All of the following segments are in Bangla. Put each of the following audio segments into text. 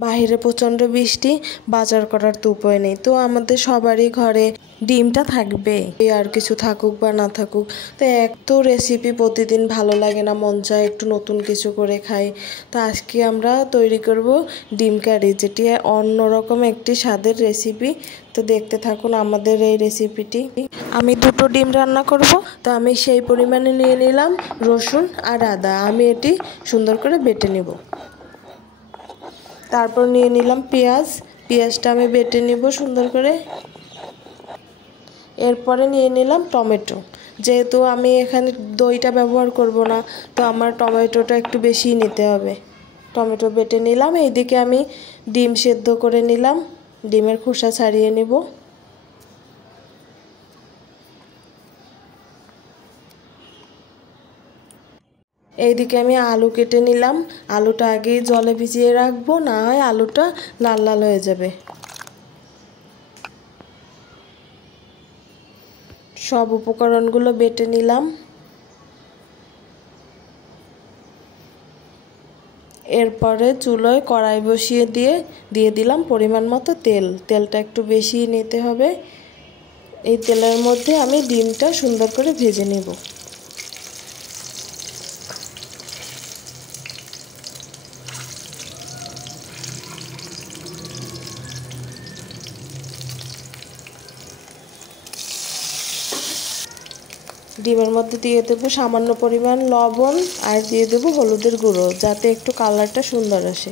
বাহিরে প্রচণ্ড বৃষ্টি, বাজার করার তো উপায় নেই। তো আমাদের সবারই ঘরে ডিমটা থাকবে, আর কিছু থাকুক বা না থাকুক। তো এক তো রেসিপি প্রতিদিন ভালো লাগে না, মন চায় একটু নতুন কিছু করে খাই। তো আজকে আমরা তৈরি করব ডিম কারি, যেটি অন্যরকম একটি স্বাদের রেসিপি। তো দেখতে থাকুন আমাদের এই রেসিপিটি। আমি 2টো ডিম রান্না করব। তো আমি সেই পরিমাণে নিয়ে নিলাম রসুন আর আদা। আমি এটি সুন্দর করে বেটে নেব। তারপর নিয়ে নিলাম পেঁয়াজটা আমি বেটে নেব সুন্দর করে। এরপরে নিয়ে নিলাম টমেটো। যেহেতু আমি এখানে দইটা ব্যবহার করব না, তো আমার টমেটোটা একটু বেশি নিতে হবে। টমেটো বেটে নিলাম। এইদিকে আমি ডিম সেদ্ধ করে নিলাম, ডিমের খোসা ছাড়িয়ে নেব। এইদিকে আমি আলু কেটে নিলাম। আলুটা আগেই জলে ভিজিয়ে রাখবো, না হয় আলুটা লাল লাল হয়ে যাবে। সব উপকরণগুলো বেটে নিলাম। এরপরে চুলোয় কড়াই বসিয়ে দিয়ে দিলাম পরিমাণ মতো তেল। তেলটা একটু বেশি নিতে হবে। এই তেলের মধ্যে আমি ডিমটা সুন্দর করে ভেজে নেব। ডিমের মধ্যে দিয়ে দেবো সামান্য পরিমাণ লবণ, আর দিয়ে দেবো হলুদের গুঁড়ো, যাতে একটু কালারটা সুন্দর আসে।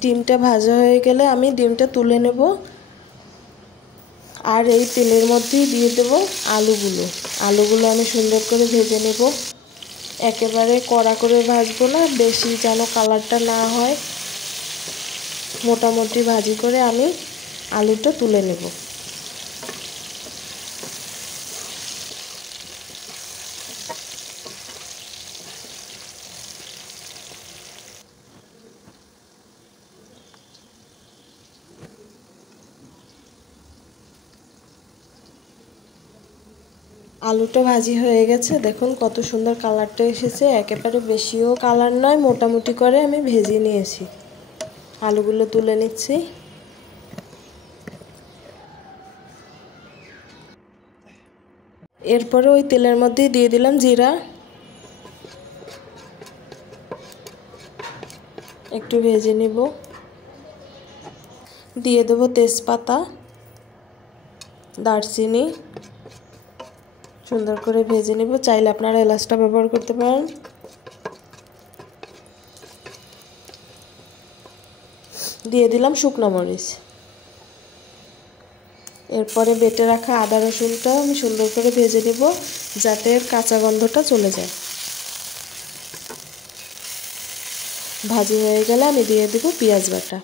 ডিমটা ভাজা হয়ে গেলে আমি ডিমটা তুলে নেব। আর এই তেলের মধ্যেই দিয়ে দেব আলুগুলো আমি সুন্দর করে ভেজে নেব। একেবারে কড়া করে ভাজবো না, বেশি যেন কালারটা না হয়। মোটামুটি ভাজি করে আমি আলুটা তুলে নেব। আলুটা ভাজি হয়ে গেছে, দেখুন কত সুন্দর কালারটা এসেছে। একেবারে বেশিও কালার নয়, মোটামুটি করে আমি ভেজে নিয়েছি। আলুগুলো তুলে নিচ্ছি। এরপরে ওই তেলের মধ্যেই দিয়ে দিলাম জিরা, একটু ভেজে নিব। দিয়ে দেব তেজপাতা, দারচিনি, সুন্দর করে ভেজে নেব। চাইলে আপনারা এলাচটা ব্যবহার করতে পারেন। দিয়ে দিলাম শুকনো মরিচ। এরপরে বেটে রাখা আদা রসুনটা আমি সুন্দর করে ভেজে নেব, যাতে কাঁচা গন্ধটা চলে যায়। ভাজি হয়ে গেলে আমি দিয়ে দেব পেঁয়াজ বাটা।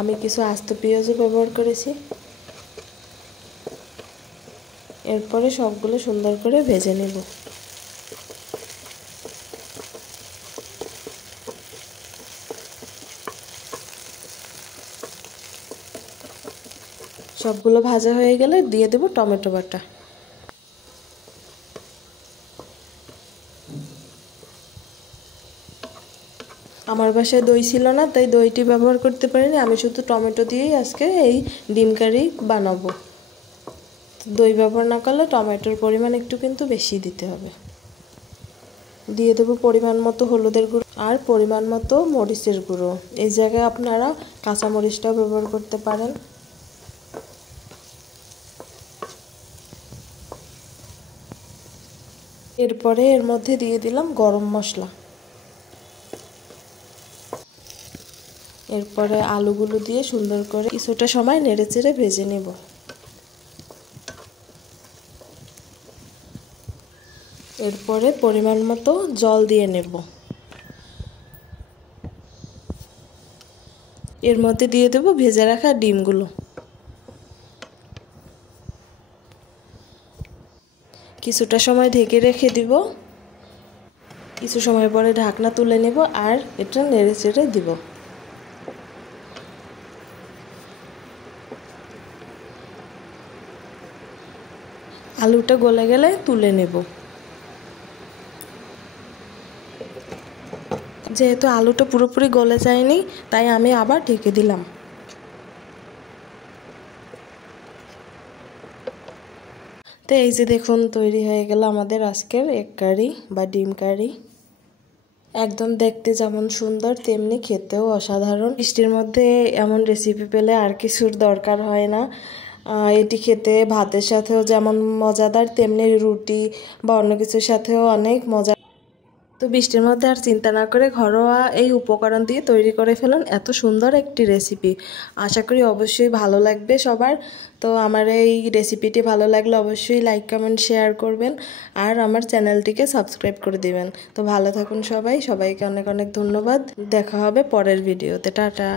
আমি কিছু আস্ত পেঁয়াজও ব্যবহার করেছি। এরপরে সবগুলো সুন্দর করে ভেজে নেব। সবগুলো ভাজা হয়ে গেলে দিয়ে দেব টমেটো বাটা। আমার বাসায় দই ছিল না, তাই দইটি ব্যবহার করতে পারিনি। আমি শুধু টমেটো দিয়েই আজকে এই ডিম কারি বানাবো। দই ব্যবহার না করলে টমেটোর পরিমাণ একটু কিন্তু বেশি দিতে হবে। দিয়ে দেবো পরিমাণ মতো হলুদের গুঁড়ো আর পরিমাণ মতো মরিচের গুঁড়ো। এই জায়গায় আপনারা কাঁচা মরিচটাও ব্যবহার করতে পারেন। এরপরে এর মধ্যে দিয়ে দিলাম গরম মশলা। এরপরে আলুগুলো দিয়ে সুন্দর করে কিছুটা সময় নেড়েচেড়ে ভেজে নেব। এরপরে পরিমাণ মতো জল দিয়ে নেব। এর মধ্যে দিয়ে দেব ভেজে রাখা ডিমগুলো। কিছুটা সময় ঢেকে রেখে দিব। কিছু সময় পরে ঢাকনা তুলে নেব আর এটা নেড়েচেড়ে দিব। আলুটা গলে গেলে তুলে নেব। যেহেতু আলুটা পুরোপুরি গলে যায়নি তাই আমি আবার ঢেকে দিলাম। তো এই যে দেখুন তৈরি হয়ে গেল আমাদের আজকের এগ কারি বা ডিম কারি। একদম দেখতে যেমন সুন্দর তেমনি খেতেও অসাধারণ। বৃষ্টির মধ্যে এমন রেসিপি পেলে আর কিছুর দরকার হয় না। এটি খেতে ভাতের সাথেও যেমন মজাদার তেমনি রুটি বা অন্য কিছুর সাথেও অনেক মজা। তো বৃষ্টির মধ্যে আর চিন্তা না করে ঘরোয়া এই উপকরণ দিয়ে তৈরি করে ফেলুন এত সুন্দর একটি রেসিপি। আশা করি অবশ্যই ভালো লাগবে সবার। তো আমার এই রেসিপিটি ভালো লাগলে অবশ্যই লাইক কমেন্ট শেয়ার করবেন আর আমার চ্যানেলটিকে সাবস্ক্রাইব করে দিবেন। তো ভালো থাকুন সবাই, সবাইকে অনেক অনেক ধন্যবাদ। দেখা হবে পরের ভিডিওতে। টাটা।